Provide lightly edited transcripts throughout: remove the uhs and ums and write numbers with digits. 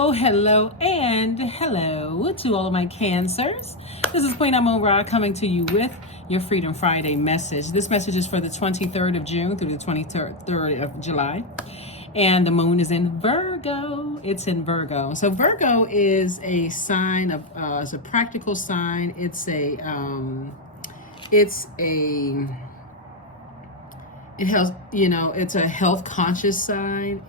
Hello, and hello to all of my Cancers. This is Queen Amun Ra coming to you with your Freedom Friday message. This message is for the 23rd of June through the 23rd of July. And the moon is in Virgo. It's in Virgo. So Virgo is a sign of, it's a practical sign. It's a health conscious sign.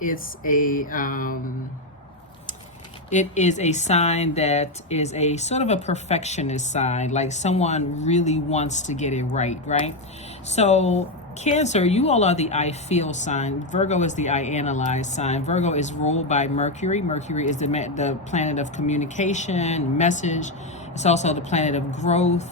It is a sign that is a sort of a perfectionist sign, like someone really wants to get it right? So Cancer, you all are the I feel sign. Virgo is the I analyze sign. Virgo is ruled by Mercury. Mercury is the planet of communication, message. It's also the planet of growth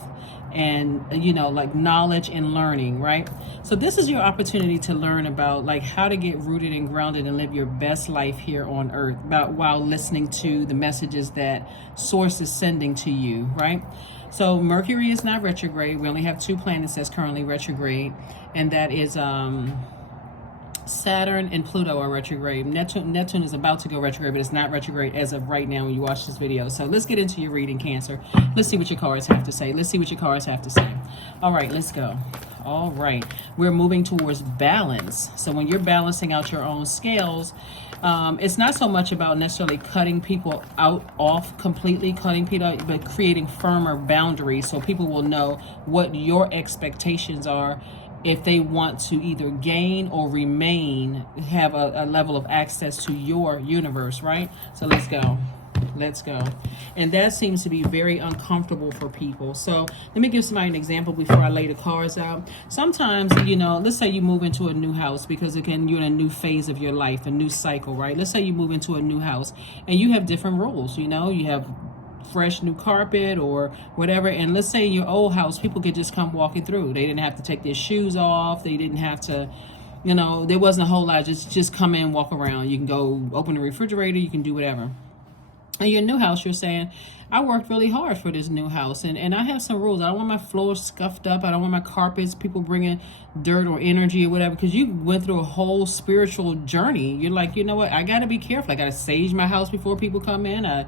and like knowledge and learning, right? So this is your opportunity to learn about like how to get rooted and grounded and live your best life here on earth, while listening to the messages that source is sending to you, right? So Mercury is not retrograde. We only have two planets that's currently retrograde, and that is Saturn and Pluto are retrograde. Neptune is about to go retrograde, but it's not retrograde as of right now when you watch this video. So let's get into your reading, Cancer. Let's see what your cards have to say. All right, let's go. All right, we're moving towards balance. So when you're balancing out your own scales, it's not so much about necessarily cutting people off completely, but creating firmer boundaries so people will know what your expectations are if they want to either gain or remain, have a level of access to your universe, right? So let's go. And that seems to be very uncomfortable for people. So let me give somebody an example before I lay the cards out. Sometimes, let's say you move into a new house, because again, you're in a new phase of your life, a new cycle, right? Let's say you move into a new house and you have different rules, you have fresh new carpet or whatever, and let's say in your old house people could just come walking through. They didn't have to take their shoes off, they didn't have to, there wasn't a whole lot, just come in, walk around. You can go open the refrigerator, you can do whatever. In your new house, you're saying, I worked really hard for this new house, and I have some rules. I don't want my floors scuffed up. I don't want my carpets, people bringing dirt or energy or whatever, because you went through a whole spiritual journey. You're like, you know what? I got to be careful. I got to sage my house before people come in. I,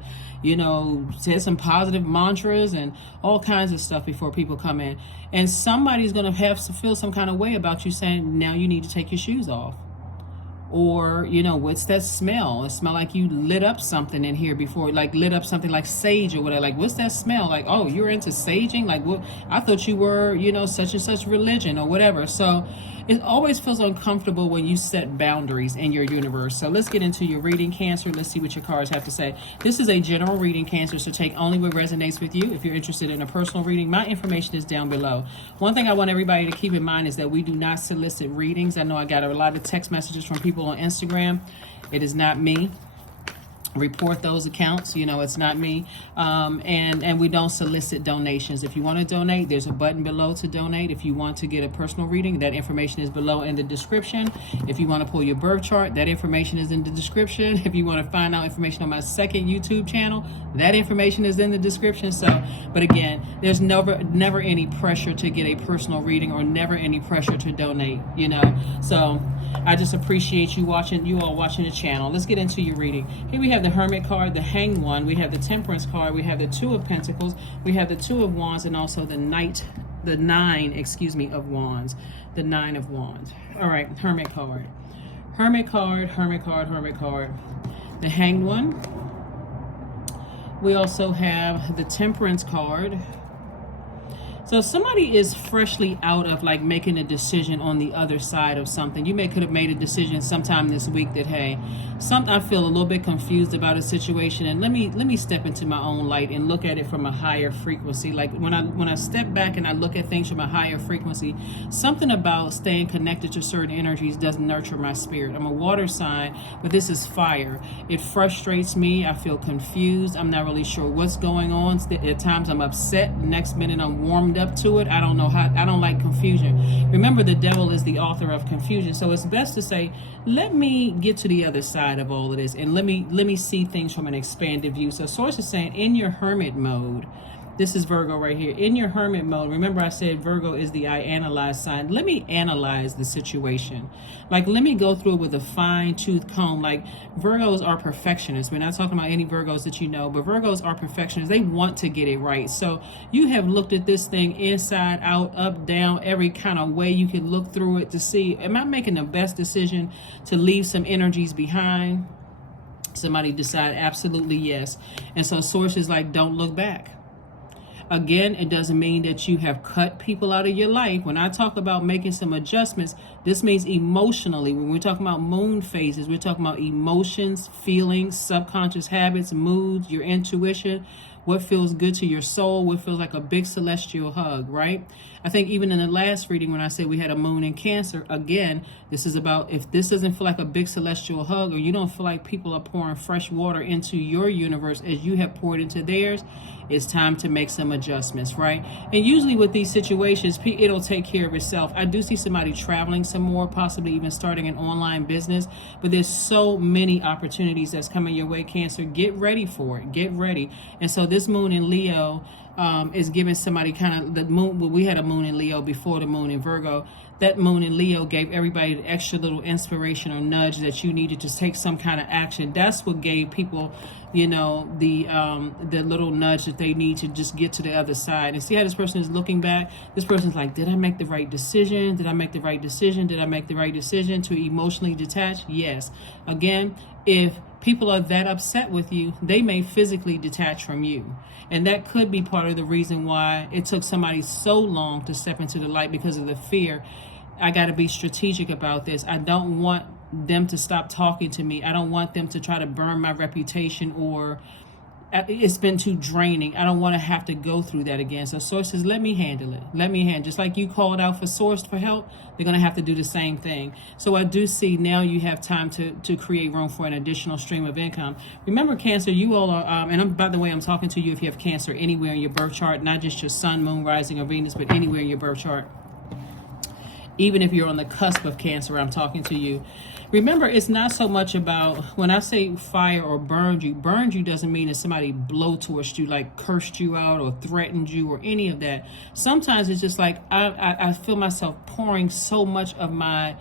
said some positive mantras and all kinds of stuff before people come in. And somebody's going to have to feel some kind of way about you saying, now you need to take your shoes off. Or, what's that smell? It smell like you lit up something in here before, like lit up something like sage or whatever. Like, what's that smell? Like, oh, you're into saging? Like, what? I thought you were, such and such religion or whatever. So it always feels uncomfortable when you set boundaries in your universe. So let's get into your reading, Cancer. Let's see what your cards have to say. This is a general reading, Cancer, so take only what resonates with you. If you're interested in a personal reading, my information is down below. One thing I want everybody to keep in mind is that we do not solicit readings. I know I got a lot of text messages from people on Instagram. It is not me. Report those accounts, it's not me. And we don't solicit donations. If you want to donate, there's a button below to donate. If you want to get a personal reading, that information is below in the description. If you want to pull your birth chart, that information is in the description. If you want to find out information on my second YouTube channel, that information is in the description. So, but again, there's never any pressure to get a personal reading, or never any pressure to donate, So I just appreciate you all watching the channel. Let's get into your reading. Here we have the Hermit card, the Hanged One. We have the Temperance card. We have the Two of Pentacles. We have the Two of Wands, and also the Nine of Wands. The Nine of Wands. All right, Hermit card. Hermit card. The Hanged One. We also have the Temperance card. So somebody is freshly out of like making a decision on the other side of something. You could have made a decision sometime this week that, hey, I feel a little bit confused about a situation, and let me step into my own light and look at it from a higher frequency. Like when I step back and I look at things from a higher frequency, something about staying connected to certain energies does nurture my spirit. I'm a water sign, but this is fire. It frustrates me. I feel confused. I'm not really sure what's going on. At times I'm upset. Next minute I'm warmed up to it. I don't know how. I don't like confusion. Remember, the devil is the author of confusion. So it's best to say, let me get to the other side of all of this, and let me see things from an expanded view. So Source is saying, in your hermit mode, This is Virgo right here. In your hermit mode, remember I said Virgo is the I analyze sign. Let me analyze the situation. Like, let me go through it with a fine-tooth comb. Like, Virgos are perfectionists. We're not talking about any Virgos that you know, but Virgos are perfectionists. They want to get it right. So you have looked at this thing inside, out, up, down, every kind of way you can look through it to see, am I making the best decision to leave some energies behind? Somebody decide absolutely yes. And so source is like, don't look back. Again, it doesn't mean that you have cut people out of your life. When I talk about making some adjustments, this means emotionally. When we're talking about moon phases, we're talking about emotions, feelings, subconscious habits, moods, your intuition, what feels good to your soul, what feels like a big celestial hug, right? I think even in the last reading when I said we had a moon in Cancer, again, this is about if this doesn't feel like a big celestial hug, or you don't feel like people are pouring fresh water into your universe as you have poured into theirs, it's time to make some adjustments, right? And usually with these situations, it'll take care of itself. I do see somebody traveling some more, possibly even starting an online business, but there's so many opportunities that's coming your way, Cancer. Get ready for it. Get ready. And so this moon in Leo is giving somebody kind of the moon. Well, we had a moon in Leo before the moon in Virgo. That moon in Leo gave everybody the extra little inspiration or nudge that you needed to take some kind of action. That's what gave people, you know, the little nudge that they need to just get to the other side. And see how this person is looking back? This person's like, did I make the right decision? Did I make the right decision? Did I make the right decision to emotionally detach? Yes. Again, if people are that upset with you, they may physically detach from you. And that could be part of the reason why it took somebody so long to step into the light, because of the fear. I got to be strategic about this. I don't want them to stop talking to me. I don't want them to try to burn my reputation, or it's been too draining. I don't want to have to go through that again. So sources, let me handle it. Let me handle. Just like you called out for source for help, they're going to have to do the same thing. So I do see now you have time to create room for an additional stream of income. Remember, Cancer, you all are, and by the way, I'm talking to you if you have Cancer anywhere in your birth chart, not just your sun, moon, rising, or Venus, but anywhere in your birth chart. Even if you're on the cusp of Cancer, I'm talking to you. Remember, it's not so much about, when I say fire or burned you doesn't mean that somebody blowtorched you, like cursed you out or threatened you or any of that. Sometimes it's just like, I feel myself pouring so much of my,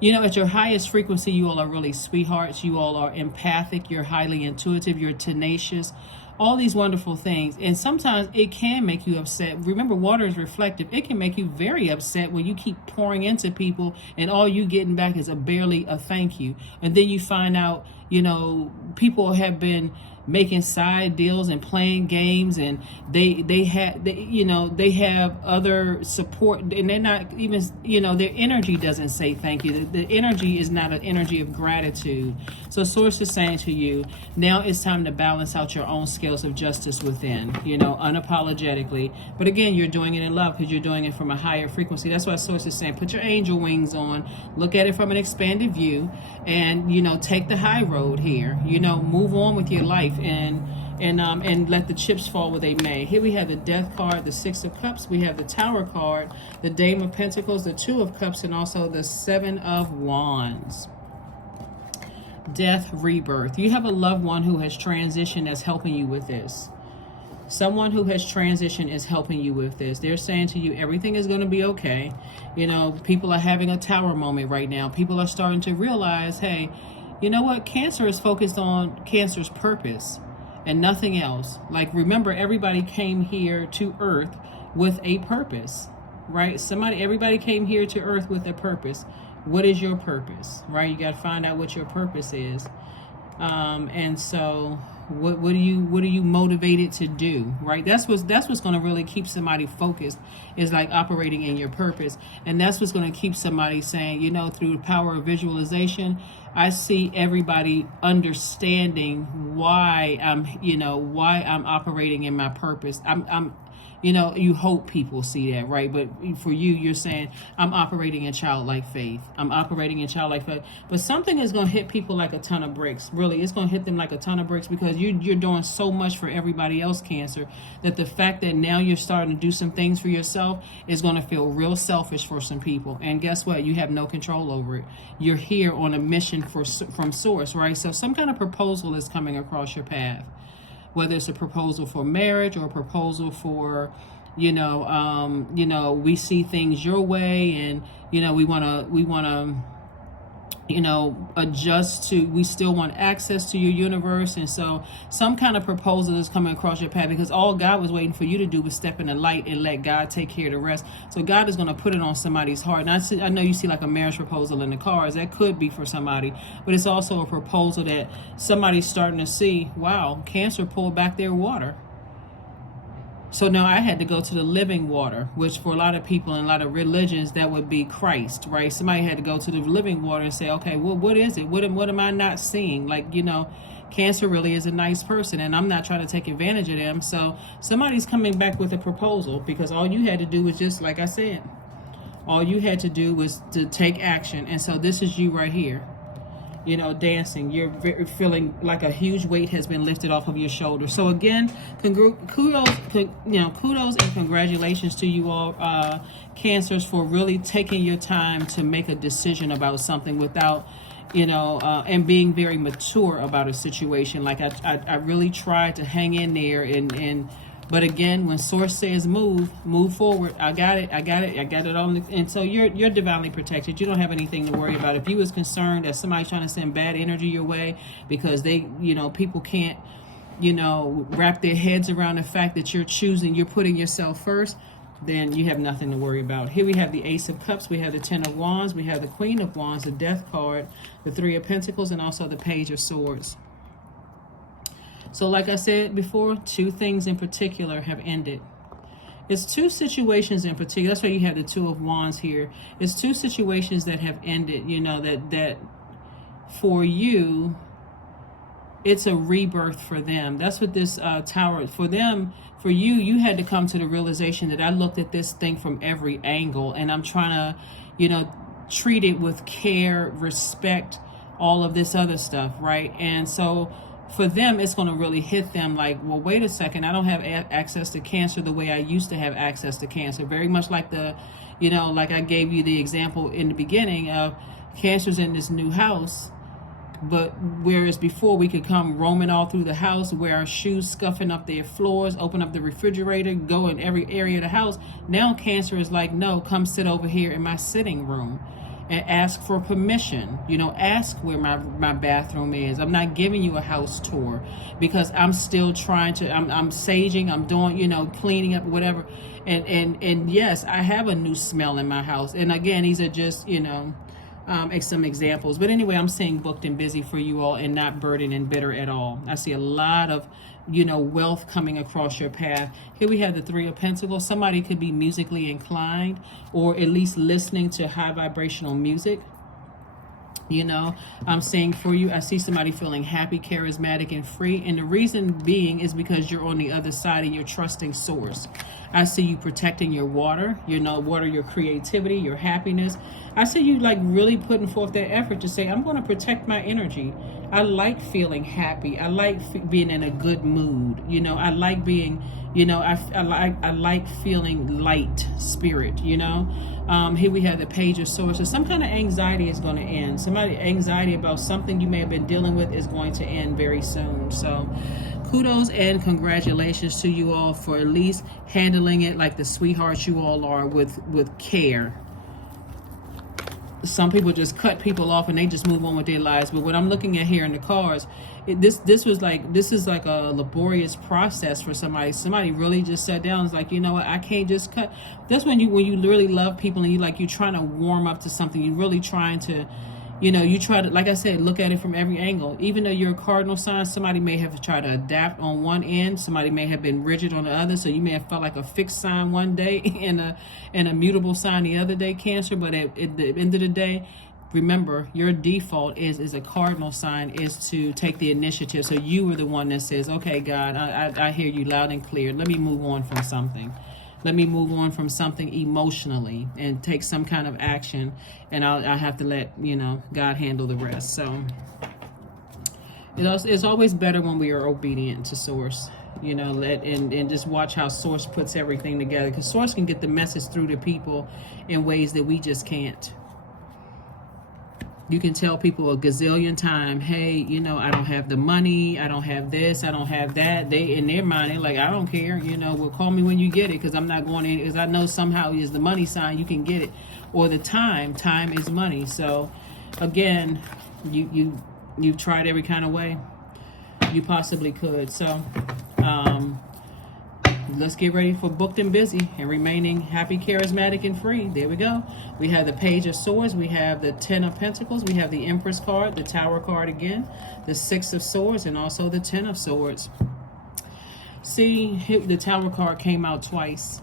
you know, at your highest frequency, you all are really sweethearts. You all are empathic. You're highly intuitive. You're tenacious. All these wonderful things. And sometimes it can make you upset. Remember, water is reflective. It can make you very upset when you keep pouring into people and all you getting back is barely a thank you. And then you find out, you know, people have been making side deals and playing games, and they have other support, and they're not even, you know, their energy doesn't say thank you. The energy is not an energy of gratitude. So source is saying to you, now it's time to balance out your own scales of justice within, you know, unapologetically. But again, you're doing it in love because you're doing it from a higher frequency. That's why source is saying, put your angel wings on, look at it from an expanded view, and, you know, take the high road here, you know, move on with your life, and let the chips fall where they may. Here we have the Death card, the Six of Cups. We have the Tower card, the Dame of Pentacles, the Two of Cups, and also the Seven of Wands. Death, rebirth. You have a loved one who has transitioned that's helping you with this. Someone who has transitioned is helping you with this. They're saying to you, everything is going to be okay. You know, people are having a tower moment right now. People are starting to realize, hey, you know what? Cancer is focused on Cancer's purpose and nothing else. Like, remember, everybody came here to Earth with a purpose, right? Everybody came here to Earth with a purpose. What is your purpose, right? You got to find out what your purpose is. And so what are you motivated to do, right? That's what's going to really keep somebody focused, is like operating in your purpose. And that's what's going to keep somebody saying, you know, through the power of visualization, I see everybody understanding why I'm operating in my purpose. You know, you hope people see that, right? But for you, you're saying, I'm operating in childlike faith. I'm operating in childlike faith. But something is going to hit people like a ton of bricks. Really, it's going to hit them like a ton of bricks, because you're doing so much for everybody else, Cancer, that the fact that now you're starting to do some things for yourself is going to feel real selfish for some people. And guess what? You have no control over it. You're here on a mission from Source, right? So some kind of proposal is coming across your path. whether it's a proposal for marriage or a proposal for, you know, we see things your way, and, you know, we want to, you know, adjust to, we still want access to your universe. And so some kind of proposal is coming across your path, because all God was waiting for you to do was step in the light and let God take care of the rest. So God is going to put it on somebody's heart. And I know you see like a marriage proposal in the cards. That could be for somebody, but it's also a proposal that somebody's starting to see, wow, Cancer pulled back their water. So now I had to go to the living water, which for a lot of people in a lot of religions, that would be Christ, right? Somebody had to go to the living water and say, okay, well, what is it? What am I not seeing? Like, you know, Cancer really is a nice person, and I'm not trying to take advantage of them. So somebody's coming back with a proposal, because all you had to do was just, like I said, all you had to do was to take action. And so this is you right here. You know, dancing, you're feeling like a huge weight has been lifted off of your shoulders. So again, kudos and congratulations to you all, Cancers, for really taking your time to make a decision about something without, you know, and being very mature about a situation. Like I really tried to hang in there, and but again, when Source says move forward, I got it on. And so you're divinely protected. You don't have anything to worry about. If you was concerned that somebody's trying to send bad energy your way because they, you know, people can't, you know, wrap their heads around the fact that you're putting yourself first, then you have nothing to worry about. Here we have the Ace of Cups, we have the Ten of Wands, we have the Queen of Wands, the Death card, the Three of Pentacles, and also the Page of Swords. So like I said before, two things in particular have ended. It's two situations in particular. That's why you have the Two of Wands here. It's two situations that have ended, you know, that for you, it's a rebirth for them. That's what this Tower, for them, for you, you had to come to the realization that I looked at this thing from every angle, and I'm trying to, you know, treat it with care, respect, all of this other stuff, right? And so for them, it's going to really hit them like, well, wait a second, I don't have access to Cancer the way I used to have access to Cancer. Very much like the, you know, like I gave you the example in the beginning of Cancer's in this new house, but whereas before we could come roaming all through the house, wear our shoes, scuffing up their floors, open up the refrigerator, go in every area of the house. Now Cancer is like, no, come sit over here in my sitting room and ask for permission. You know, ask where my bathroom is. I'm not giving you a house tour because I'm still trying to, I'm saging, I'm doing, you know, cleaning up, whatever. And yes, I have a new smell in my house. And again, these are just, you know, some examples. But anyway, I'm saying booked and busy for you all, and not burdened and bitter at all. I see a lot of, you know, wealth coming across your path. Here we have the Three of Pentacles. Somebody could be musically inclined, or at least listening to high vibrational music. You know, I'm saying for you, I see somebody feeling happy, charismatic, and free. And the reason being is because you're on the other side and you're trusting Source. I see you protecting your water, you know, water, your creativity, your happiness. I see you like really putting forth that effort to say, I'm going to protect my energy. I like feeling happy. I like being in a good mood. You know, I like being, you know, I like feeling light spirit, you know. Here we have the Page of Swords. So some kind of anxiety is going to end. Anxiety about something you may have been dealing with is going to end very soon. So kudos and congratulations to you all for at least handling it like the sweethearts you all are, with care. Some people just cut people off and they just move on with their lives. But what I'm looking at here in the cards, this is like a laborious process for somebody. Somebody really just sat down and was like, you know what, I can't just cut. That's when you really love people and you're trying to warm up to something. You're really trying to, you know, you try to, like I said, look at it from every angle. Even though you're a cardinal sign, somebody may have tried to adapt on one end. Somebody may have been rigid on the other. So you may have felt like a fixed sign one day and a mutable sign the other day, Cancer. But at the end of the day, remember, your default is a cardinal sign is to take the initiative. So you were the one that says, okay, God, I hear you loud and clear. Let me move on from something. Let me move on from something emotionally and take some kind of action, and I have to let, you know, God handle the rest. So it's always better when we are obedient to Source, you know, and just watch how Source puts everything together, because Source can get the message through to people in ways that we just can't. You can tell people a gazillion times, hey, you know, I don't have the money, I don't have this, I don't have that. They, in their mind, they're like, I don't care, you know, well, call me when you get it, because I'm not going in, because I know somehow is the money sign, you can get it. Or the time is money. So again, you've tried every kind of way you possibly could. So let's get ready for booked and busy and remaining happy, charismatic, and free. There we go. We have the Page of Swords. We have the Ten of Pentacles. We have the Empress card, the Tower card again, the Six of Swords, and also the Ten of Swords. See, the Tower card came out twice.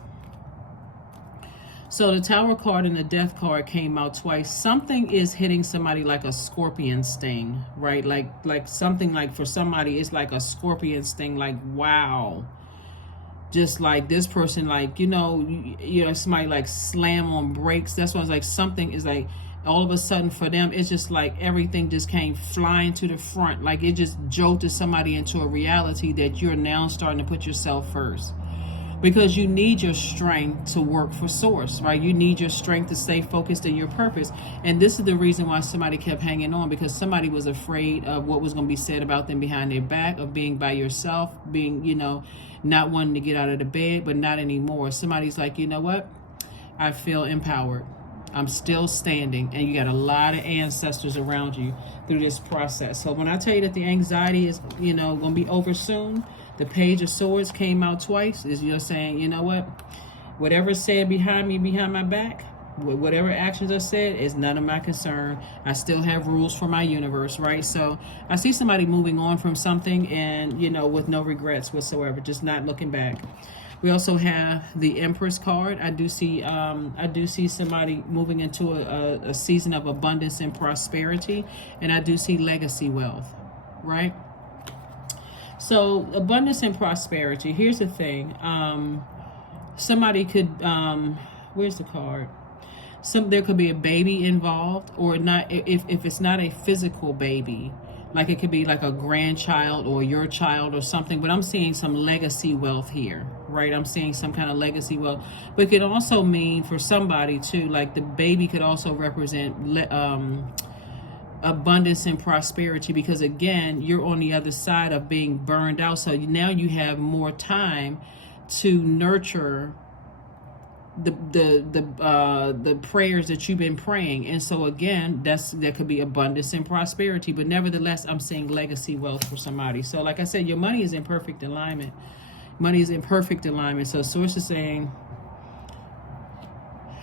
So the Tower card and the Death card came out twice. Something is hitting somebody like a scorpion sting, right? Like something like, for somebody, it's like a scorpion sting, like, wow. Just like this person, like, you know, somebody like slam on brakes. That's why it's like something is like, all of a sudden for them, it's just like everything just came flying to the front. Like it just jolted somebody into a reality that you're now starting to put yourself first. Because you need your strength to work for source, right? You need your strength to stay focused in your purpose. And this is the reason why somebody kept hanging on, because somebody was afraid of what was going to be said about them behind their back, of being by yourself, being, you know, not wanting to get out of the bed, but not anymore. Somebody's like, you know what? I feel empowered. I'm still standing. And you got a lot of ancestors around you through this process. So when I tell you that the anxiety is, you know, going to be over soon, the Page of Swords came out twice. Is you're saying, you know what? Whatever's said behind me, behind my back, whatever actions are said is none of my concern. I still have rules for my universe, right? So I see somebody moving on from something and, you know, with no regrets whatsoever, just not looking back. We also have the Empress card. I do see somebody moving into a season of abundance and prosperity, and I do see legacy wealth, right? So abundance and prosperity. Here's the thing. Somebody could, where's the card? There could be a baby involved, or not. If it's not a physical baby, like it could be like a grandchild or your child or something. But I'm seeing some legacy wealth here, right? I'm seeing some kind of legacy wealth. But it could also mean for somebody too, like the baby could also represent abundance and prosperity, because again, you're on the other side of being burned out. So now you have more time to nurture the prayers that you've been praying. And so again, that could be abundance and prosperity. But nevertheless, I'm seeing legacy wealth for somebody. So like I said, your money is in perfect alignment. Money is in perfect alignment. So source is saying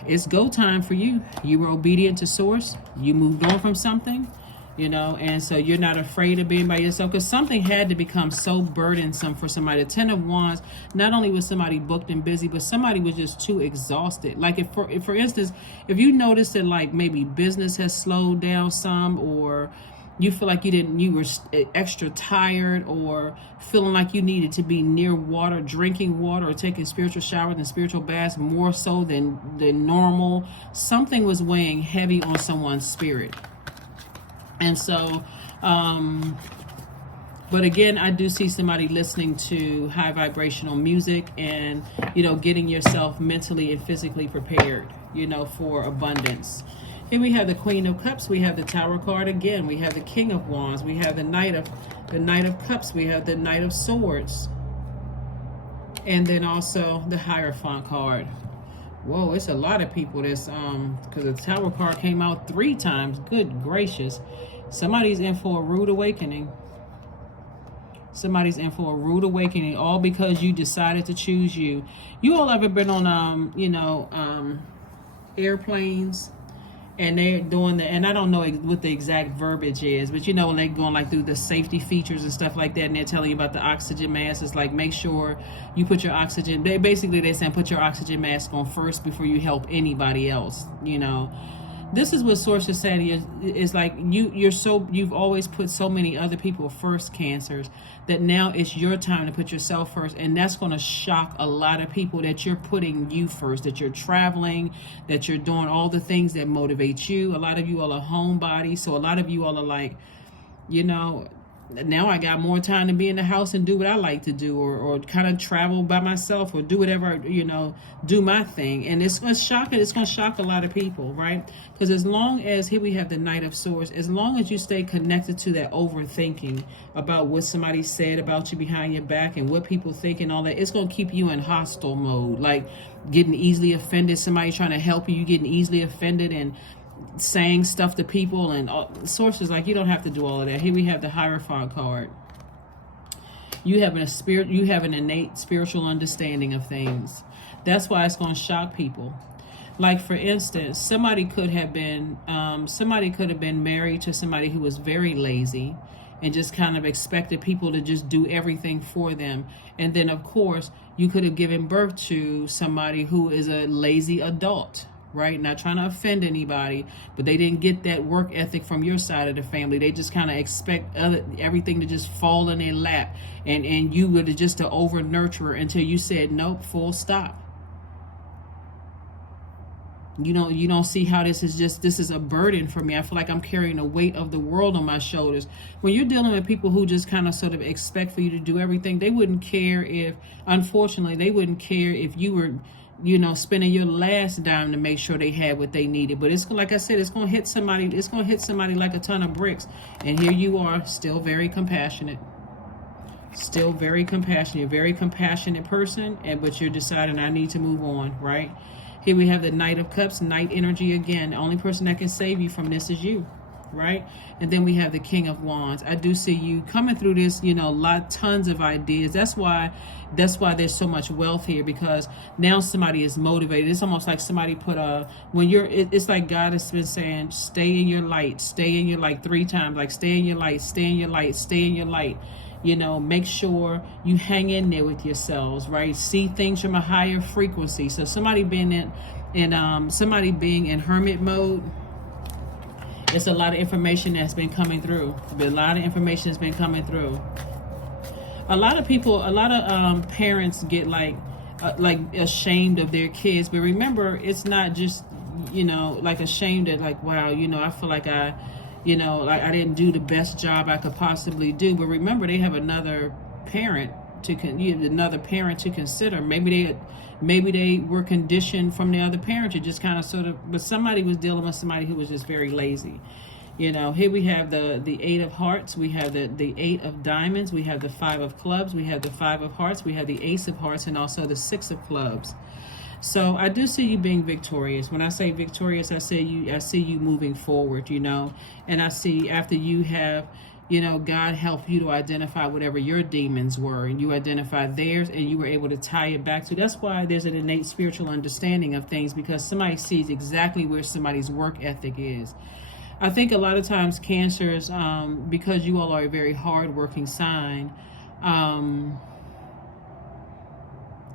it's go time for you. You were obedient to source. You moved on from something, you know, and so you're not afraid of being by yourself, because something had to become so burdensome for somebody. The Ten of Wands, not only was somebody booked and busy, but somebody was just too exhausted. Like if for instance, if you notice that like maybe business has slowed down some, or you feel like you were extra tired, or feeling like you needed to be near water, drinking water, or taking spiritual showers and spiritual baths more so than normal. Something was weighing heavy on someone's spirit. And so, but again, I do see somebody listening to high vibrational music and, you know, getting yourself mentally and physically prepared, you know, for abundance. Here we have the Queen of Cups. We have the Tower card again. We have the King of Wands. We have the Knight of Cups. We have the Knight of Swords. And then also the Hierophant card. Whoa, it's a lot of people that's, because the Tower card came out 3 times. Good gracious. Somebody's in for a rude awakening. Somebody's in for a rude awakening, all because you decided to choose you. You all ever been on, airplanes? And they're doing and I don't know what the exact verbiage is, but you know, when they're going like through the safety features and stuff like that, and they're telling you about the oxygen mask, it's like, make sure you put your oxygen, they're saying put your oxygen mask on first before you help anybody else, you know. This is what source is saying is like you've always put so many other people first, Cancers, that now it's your time to put yourself first. And that's going to shock a lot of people, that you're putting you first, that you're traveling, that you're doing all the things that motivate you. A lot of you all are homebodies. So a lot of you all are like, you know, now I got more time to be in the house and do what I like to do, or kind of travel by myself, or do whatever, do my thing. And it's going to shock a lot of people, right? Because as long as, here we have the Knight of Swords, as long as you stay connected to that overthinking about what somebody said about you behind your back and what people think and all that, it's going to keep you in hostile mode, like getting easily offended. Somebody trying to help you, getting easily offended and saying stuff to people, and sources like, you don't have to do all of that. Here we have the Hierophant card. You have an innate spiritual understanding of things. That's why it's going to shock people. Like, for instance, somebody could have been married to somebody who was very lazy and just kind of expected people to just do everything for them. And then, of course, you could have given birth to somebody who is a lazy adult, right? Not trying to offend anybody, but they didn't get that work ethic from your side of the family. They just kind of expect everything to just fall in their lap, and you were just to over nurture until you said, nope, full stop. You don't see how this is a burden for me. I feel like I'm carrying the weight of the world on my shoulders. When you're dealing with people who just kind of sort of expect for you to do everything, unfortunately, they wouldn't care if you were, spending your last dime to make sure they had what they needed. But it's, like I said, it's going to hit somebody like a ton of bricks. And here you are, still very compassionate. Still very compassionate. Very compassionate person, but you're deciding, I need to move on, right? Here we have the Knight of Cups, Knight energy again. The only person that can save you from this is you, right? And then we have the King of Wands. I do see you coming through this, tons of ideas. That's why there's so much wealth here, because now somebody is motivated. It's almost like somebody put it's like God has been saying, stay in your light, 3 times, like stay in your light, stay in your light, stay in your light. Make sure you hang in there with yourselves, right? See things from a higher frequency. So somebody being in hermit mode, it's a lot of information that's been coming through. A lot of information has been coming through. A lot of parents get like ashamed of their kids, but remember, it's not just like ashamed at, like, wow, I feel like I didn't do the best job I could possibly do. But remember, they have another parent to consider. Maybe they were conditioned from the other parent to just kind of sort of. But somebody was dealing with somebody who was just very lazy. Here we have the 8 of Hearts. We have the 8 of Diamonds. We have the 5 of Clubs. We have the 5 of Hearts. We have the Ace of Hearts, and also the 6 of Clubs. So I do see you being victorious. When I say victorious, I see you moving forward, and I see after you have, God helped you to identify whatever your demons were, and you identified theirs, and you were able to tie it back to. That's why there's an innate spiritual understanding of things, because somebody sees exactly where somebody's work ethic is. I think a lot of times Cancers, because you all are a very hardworking sign,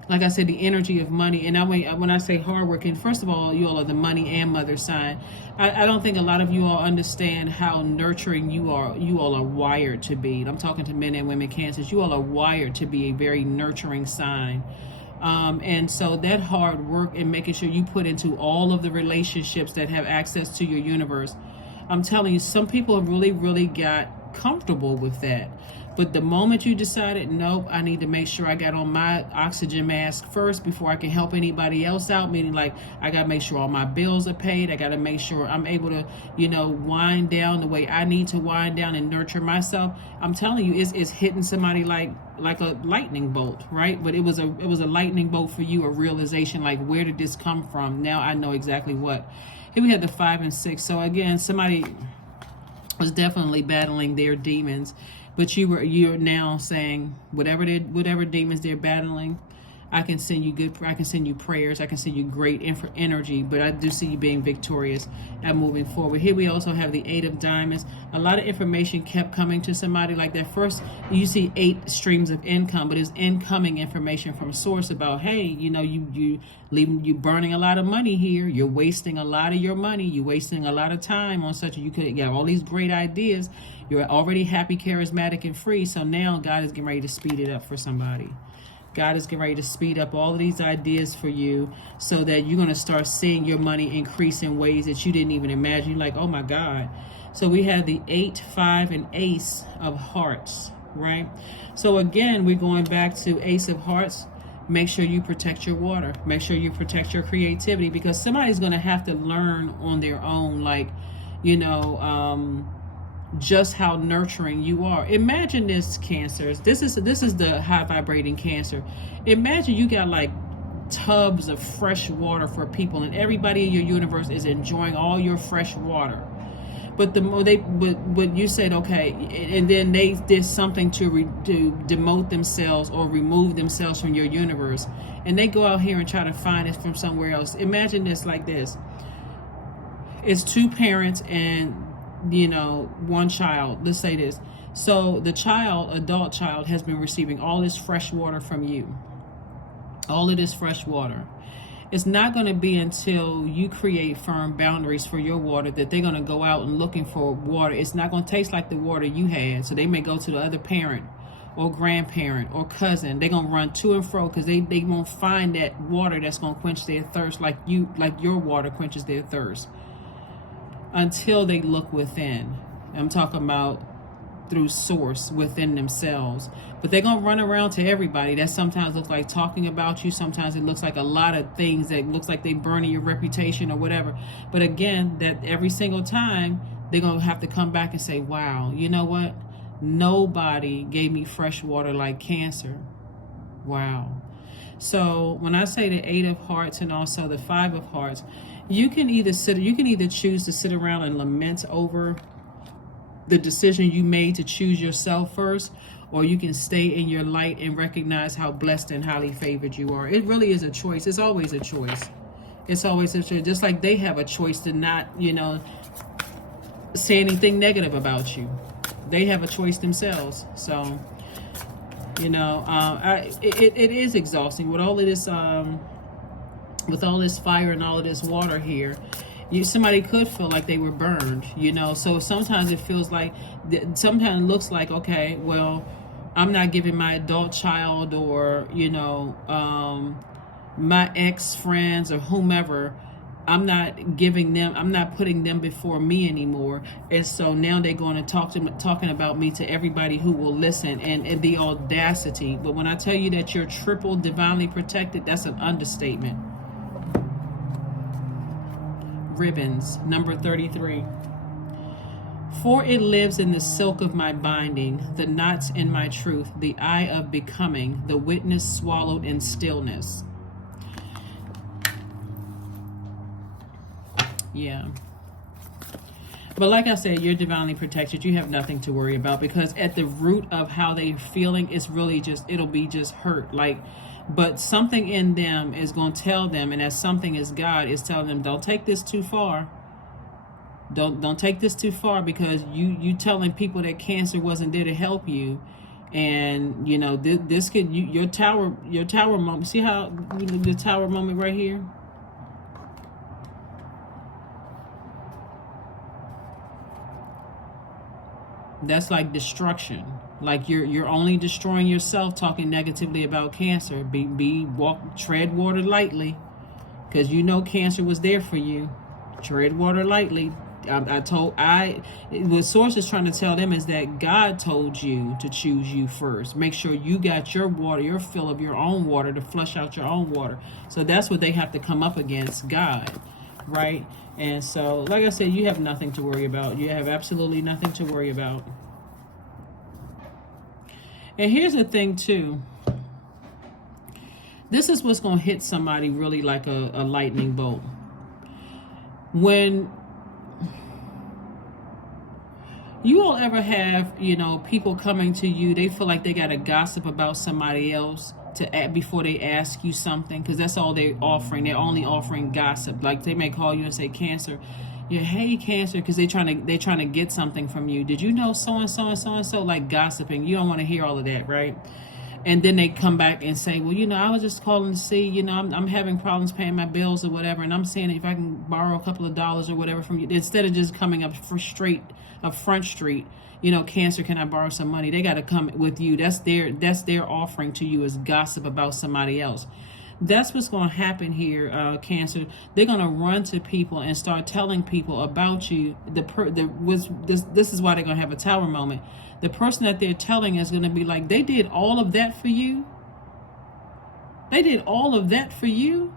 like I said, the energy of money. And when I say hardworking, first of all, you all are the money and mother sign. I don't think a lot of you all understand how nurturing you all are wired to be. I'm talking to men and women Cancers. You all are wired to be a very nurturing sign. And so that hard work and making sure you put into all of the relationships that have access to your universe, I'm telling you, some people have really, really got comfortable with that. But the moment you decided, nope, I need to make sure I got on my oxygen mask first before I can help anybody else out, meaning like I got to make sure all my bills are paid. I got to make sure I'm able to, wind down the way I need to wind down and nurture myself. I'm telling you, it's hitting somebody like a lightning bolt, right? But it was a lightning bolt for you, a realization, like, where did this come from? Now I know exactly what. Here we had the 5 and 6. So again, somebody was definitely battling their demons. But you're now saying whatever demons they're battling, I can send you prayers, I can send you great energy, but I do see you being victorious and moving forward. Here we also have the 8 of Diamonds. A lot of information kept coming to somebody like that. First, you see 8 streams of income, but it's incoming information from source about, hey, you burning a lot of money here. You're wasting a lot of your money. You're wasting a lot of time on you could get all these great ideas. You're already happy, charismatic, and free. So now God is getting ready to speed it up for somebody. God is getting ready to speed up all of these ideas for you so that you're going to start seeing your money increase in ways that you didn't even imagine. You're like, oh my God. So we have the 8, 5, and Ace of Hearts, right? So again, we're going back to Ace of Hearts. Make sure you protect your water. Make sure you protect your creativity, because somebody's going to have to learn on their own, like, you know, just how nurturing you are. Imagine this, Cancers. This is the high vibrating Cancer. Imagine you got like tubs of fresh water for people, and everybody in your universe is enjoying all your fresh water. But the more but you said, okay, and then they did something to demote themselves or remove themselves from your universe, and they go out here and try to find it from somewhere else. Imagine this like this: it's 2 parents and, you know, 1 child. Let's say this. So the child, adult child, has been receiving all this fresh water from you, all of this fresh water. It's not going to be until you create firm boundaries for your water that they're going to go out and looking for water. It's not going to taste like the water you had. So they may go to the other parent or grandparent or cousin. They're going to run to and fro because they won't find that water that's going to quench their thirst like your water quenches their thirst, until they look within. I'm talking about through source within themselves. But they're going to run around to everybody. That sometimes looks like talking about you. Sometimes it looks like a lot of things that looks like they burning your reputation or whatever. But again, that every single time they're going to have to come back and say, wow, you know what? Nobody gave me fresh water like Cancer. Wow. So when I say the 8 of Hearts and also the 5 of Hearts, you can either choose to sit around and lament over the decision you made to choose yourself first, or you can stay in your light and recognize how blessed and highly favored you are. It really is a choice. It's always a choice. It's always a choice. Just like they have a choice to not, you know, say anything negative about you. They have a choice themselves. So, you know, it is exhausting with all of this, with all this fire and all of this water here. Somebody could feel like they were burned, you know. So sometimes it feels like, sometimes it looks like, okay, well, I'm not giving my adult child or, you know, my ex friends or whomever, I'm not giving them, I'm not putting them before me anymore. And so now they're going to talking about me to everybody who will listen, and the audacity. But when I tell you that you're triple divinely protected, that's an understatement. Ribbons, number 33. For it lives in the silk of my binding, the knots in my truth, the eye of becoming, the witness swallowed in stillness. Yeah. But like I said, you're divinely protected. You have nothing to worry about, because at the root of how they're feeling, it's really just, it'll be just hurt. Like, but something in them is going to tell them, and that something is God, is telling them, don't take this too far. Don't take this too far, because you telling people that Cancer wasn't there to help you. And you know, this could, your tower moment. See how the tower moment right here? That's like destruction. Like you're only destroying yourself talking negatively about Cancer. Tread water lightly, because you know Cancer was there for you. Tread water lightly. What Source is trying to tell them is that God told you to choose you first. Make sure you got your water, your fill of your own water, to flush out your own water. So that's what they have to come up against, God, right? And so, like I said, you have nothing to worry about. You have absolutely nothing to worry about. And here's the thing, too. This is what's going to hit somebody really like a lightning bolt. When you all ever have, you know, people coming to you, they feel like they got to gossip about somebody else before they ask you something, because that's all they're offering. They're only offering gossip. Like they may call you and say, Cancer, yeah, hey Cancer, because they're trying to get something from you. Did you know so and so and so and so? Like gossiping. You don't want to hear all of that, right? And then they come back and say, well, you know, I was just calling to see, you know, I'm having problems paying my bills or whatever, and I'm seeing if I can borrow a couple of dollars or whatever from you, instead of just coming up Front Street, you know, Cancer, can I borrow some money? They got to come with you. That's their offering to you, is gossip about somebody else. That's what's going to happen here, Cancer. They're going to run to people and start telling people about you. This is why they're going to have a tower moment. The person that they're telling is going to be like, they did all of that for you. They did all of that for you.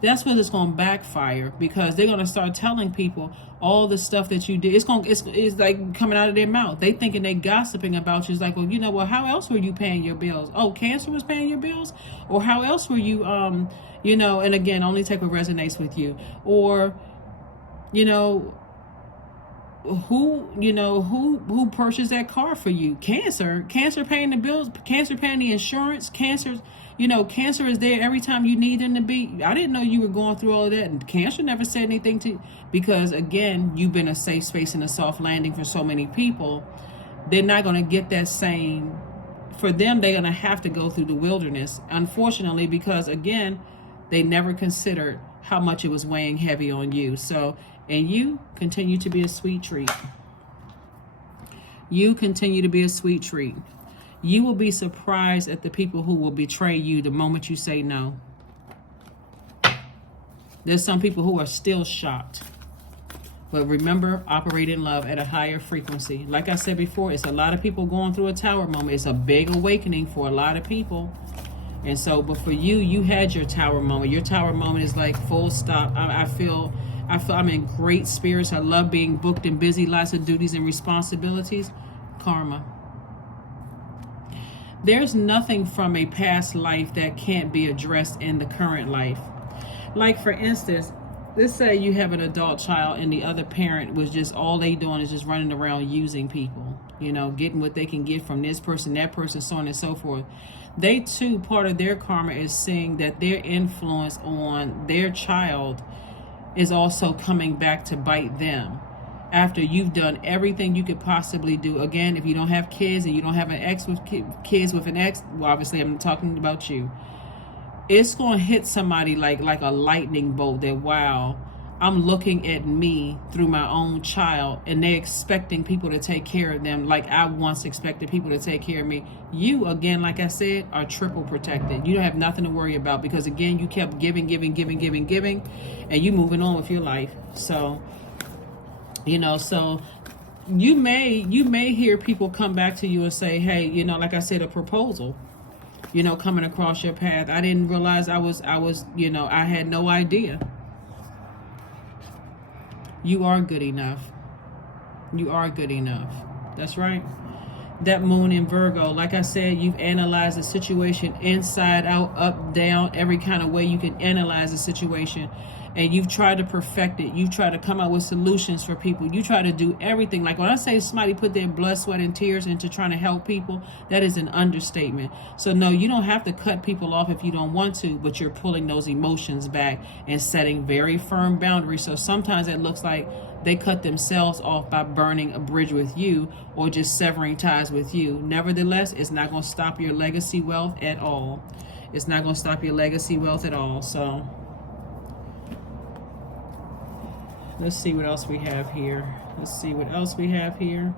That's when it's going to backfire, because they're going to start telling people all the stuff that you did. It's like coming out of their mouth. They thinking they gossiping about you. It's like, well, you know, well, how else were you paying your bills? Oh, Cancer was paying your bills? Or how else were you, you know, and again, only take what resonates with you. Or, you know, who purchased that car for you? Cancer paying the bills, Cancer paying the insurance, Cancer is there every time you need them to be. I didn't know you were going through all of that, and Cancer never said anything to you, because again, you've been a safe space and a soft landing for so many people. They're not going to get that same. For them, they're going to have to go through the wilderness, unfortunately, because again, they never considered how much it was weighing heavy on you. So, and you continue to be a sweet treat. You continue to be a sweet treat. You will be surprised at the people who will betray you the moment you say no. There's some people who are still shocked. But remember, operate in love at a higher frequency. Like I said before, it's a lot of people going through a tower moment. It's a big awakening for a lot of people. And so, but for you, you had your tower moment. Your tower moment is like full stop. I feel I'm in great spirits. I love being booked and busy, lots of duties and responsibilities. Karma. There's nothing from a past life that can't be addressed in the current life. Like, for instance, let's say you have an adult child and the other parent was just, all they doing is just running around using people, you know, getting what they can get from this person, that person, so on and so forth. They too, part of their karma is seeing that their influence on their child is also coming back to bite them. After you've done everything you could possibly do. Again, if you don't have kids and you don't have an ex with kids with an ex, well, obviously I'm talking about you. It's going to hit somebody like a lightning bolt that, wow, I'm looking at me through my own child and they're expecting people to take care of them like I once expected people to take care of me. You, again, like I said, are triple protected. You don't have nothing to worry about, because again, you kept giving, and you moving on with your life. So, you know, so you may hear people come back to you and say, hey, you know, like I said, a proposal, you know, coming across your path. I didn't realize I was, you know, I had no idea. You are good enough. You are good enough. That's right. That moon in Virgo, like I said, you've analyzed the situation inside out, up, down, every kind of way you can analyze the situation. And you've tried to perfect it. You've tried to come up with solutions for people. You try to do everything. Like when I say somebody put their blood, sweat, and tears into trying to help people, that is an understatement. So no, you don't have to cut people off if you don't want to, but you're pulling those emotions back and setting very firm boundaries. So sometimes it looks like they cut themselves off by burning a bridge with you or just severing ties with you. Nevertheless, it's not going to stop your legacy wealth at all. It's not going to stop your legacy wealth at all. So let's see what else we have here. Let's see what else we have here.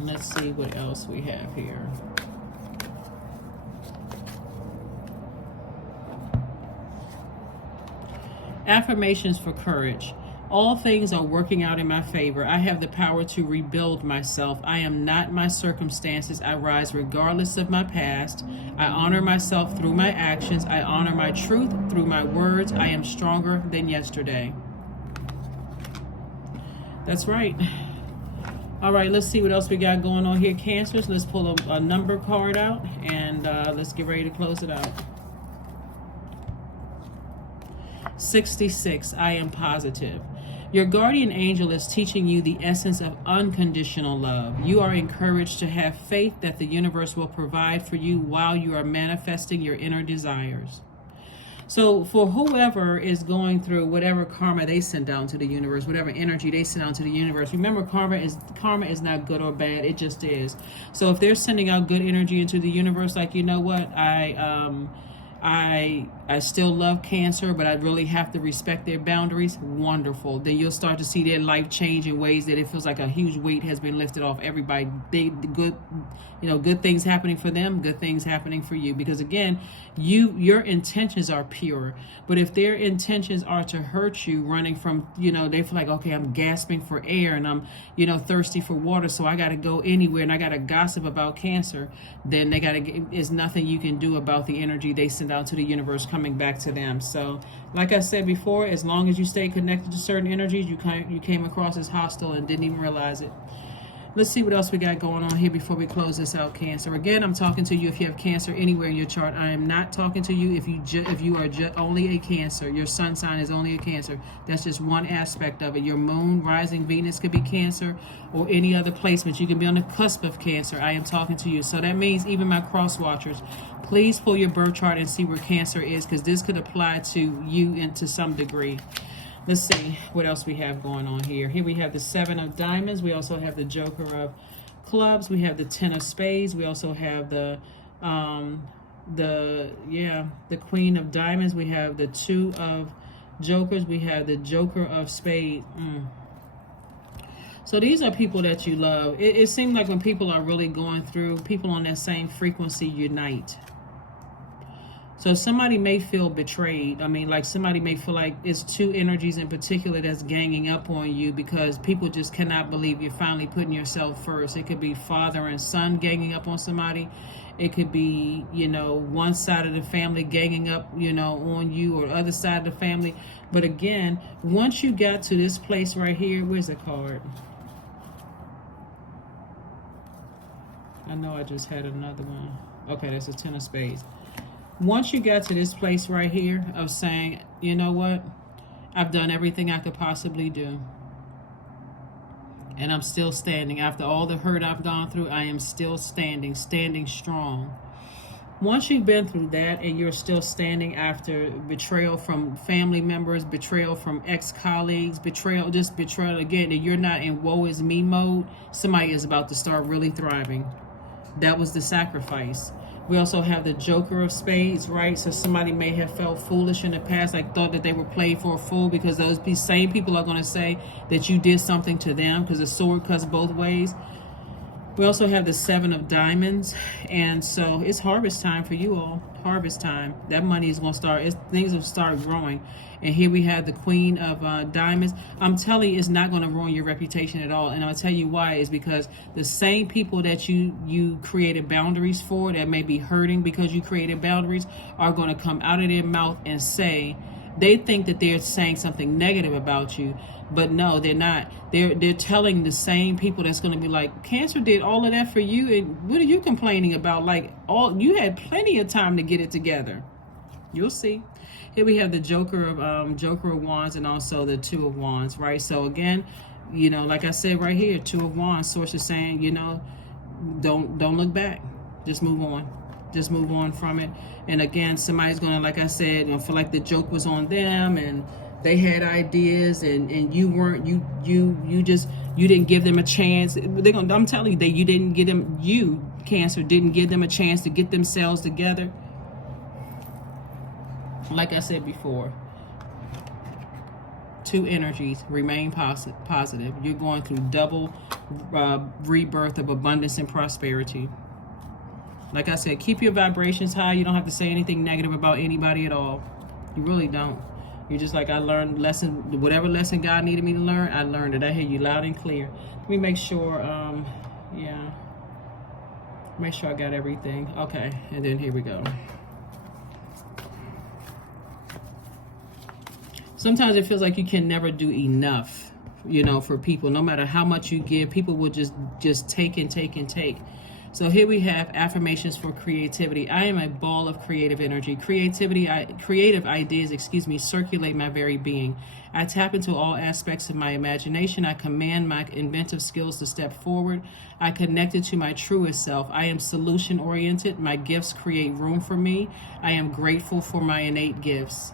Let's see what else we have here. Affirmations for courage. All things are working out in my favor. I have the power to rebuild myself. I am not my circumstances. I rise regardless of my past. I honor myself through my actions. I honor my truth through my words. I am stronger than yesterday. That's right. All right, let's see what else we got going on here, Cancers. Let's pull a number card out, and let's get ready to close it out. 66, I am positive. Your guardian angel is teaching you the essence of unconditional love. You are encouraged to have faith that the universe will provide for you while you are manifesting your inner desires. So for whoever is going through whatever karma they send down to the universe, whatever energy they send out to the universe, remember karma is not good or bad, it just is. So if they're sending out good energy into the universe, like, you know what, I still love Cancer, but I really have to respect their boundaries. Wonderful. Then you'll start to see their life change in ways that it feels like a huge weight has been lifted off everybody. Good things happening for them, good things happening for you. Because again, your intentions are pure. But if their intentions are to hurt you, running from, they feel like, okay, I'm gasping for air and I'm, thirsty for water, so I got to go anywhere and I got to gossip about Cancer, then there's nothing you can do about the energy they send out to the universe coming back to them. So like I said before, as long as you stay connected to certain energies, you came across as hostile and didn't even realize it. Let's see what else we got going on here before we close this out, Cancer. Again, I'm talking to you if you have Cancer anywhere in your chart. I am not talking to you if you are only a Cancer. Your sun sign is only a Cancer. That's just one aspect of it. Your moon, rising Venus could be Cancer, or any other placement. You can be on the cusp of Cancer. I am talking to you. So that means even my cross watchers, please pull your birth chart and see where Cancer is, because this could apply to you and to some degree. Let's see what else we have going on here. Here we have the 7 of Diamonds. We also have the Joker of Clubs. We have the 10 of Spades. We also have the Queen of Diamonds. We have the 2 of Jokers. We have the Joker of Spades. So these are people that you love. It seems like when people are really going through, people on that same frequency unite. So somebody may feel betrayed. I mean, like somebody may feel like it's two energies in particular that's ganging up on you, because people just cannot believe you're finally putting yourself first. It could be father and son ganging up on somebody. It could be, one side of the family ganging up, on you, or other side of the family. But again, once you got to this place right here, where's the card? I know I just had another one. Okay, that's a 10 of Spades. Once you got to this place right here of saying, you know what, I've done everything I could possibly do, and I'm still standing. After all the hurt I've gone through, I am still standing strong. Once you've been through that and you're still standing after betrayal from family members, betrayal from ex-colleagues, betrayal again, and you're not in woe is me mode, somebody is about to start really thriving. That was the sacrifice. We also have the Joker of Spades, right? So somebody may have felt foolish in the past, like thought that they were played for a fool, because those same people are going to say that you did something to them, because the sword cuts both ways. We also have the 7 of Diamonds, and so it's harvest time for you all. Harvest time. That money is going to start, things will start growing. And here we have the Queen of Diamonds. I'm telling you, it's not going to ruin your reputation at all. And I'll tell you why. Is because the same people that you created boundaries for, that may be hurting because you created boundaries, are going to come out of their mouth and say, they think that they're saying something negative about you, but no, they're not. They're telling the same people that's going to be like, Cancer did all of that for you, and what are you complaining about? Like, you had plenty of time to get it together. You'll see. Here we have the Joker of Wands, and also the 2 of Wands, right? So again, like I said right here, 2 of Wands, source is saying, don't look back. Just move on. Just move on from it. And again, somebody's gonna, like I said, feel like the joke was on them, and they had ideas, and you weren't. You didn't give them a chance. I'm telling you that you didn't give them. You, Cancer, didn't give them a chance to get themselves together. Like I said before, 2 energies, remain positive. You're going through double rebirth of abundance and prosperity. Like I said, keep your vibrations high. You don't have to say anything negative about anybody at all. You really don't. You're just like, I learned whatever lesson God needed me to learn, I learned it. I hear you loud and clear. Let me make sure, make sure I got everything. Okay, and then here we go. Sometimes it feels like you can never do enough, for people. No matter how much you give, people will just take and take and take. So here we have affirmations for creativity. I am a ball of creative energy. Creative ideas, circulate my very being. I tap into all aspects of my imagination. I command my inventive skills to step forward. I connected to my truest self. I am solution oriented. My gifts create room for me. I am grateful for my innate gifts.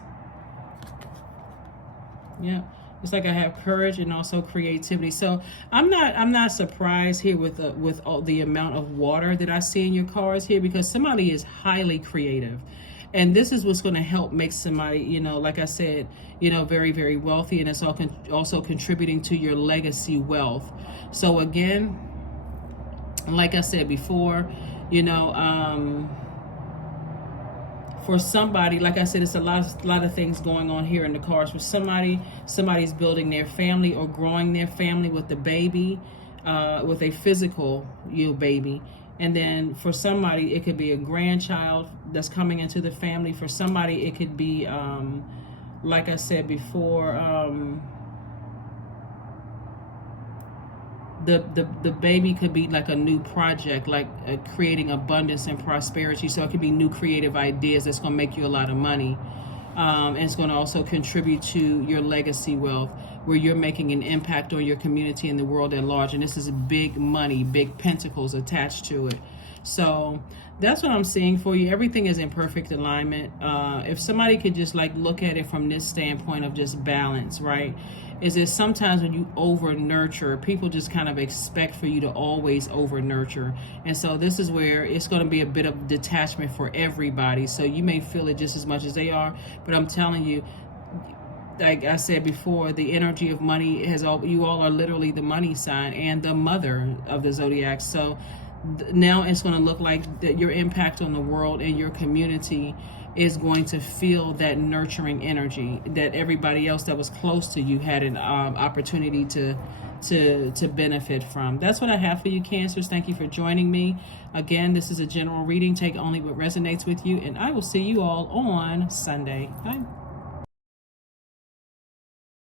Yeah. It's like I have courage and also creativity. So I'm not surprised here with all the amount of water that I see in your cards here, because somebody is highly creative. And this is what's going to help make somebody, you know, like I said, you know, very, very wealthy. And it's also contributing to your legacy wealth. So again, like I said before, you know, for somebody, like I said, it's a lot of things going on here in the cards. For somebody's building their family or growing their family with the baby, with a physical, you know, baby. And then for somebody, it could be a grandchild that's coming into the family. For somebody, it could be, like I said before, the baby could be like a new project, like creating abundance and prosperity. So it could be new creative ideas that's going to make you a lot of money. And it's going to also contribute to your legacy wealth, where you're making an impact on your community and the world at large. And this is big money, big pentacles attached to it. So that's what I'm seeing for you. Everything is in perfect alignment. If somebody could just like look at it from this standpoint of just balance, right? Is that sometimes when you over nurture, people just kind of expect for you to always over nurture. And so this is where it's going to be a bit of detachment for everybody. So you may feel it just as much as they are, but I'm telling you, like I said before, the energy of money you all are literally the money sign and the mother of the zodiac. So now it's going to look like that your impact on the world and your community is going to feel that nurturing energy that everybody else that was close to you had an opportunity to benefit from. That's what I have for you, Cancers. Thank you for joining me. Again, this is a general reading. Take only what resonates with you, and I will see you all on Sunday. Bye.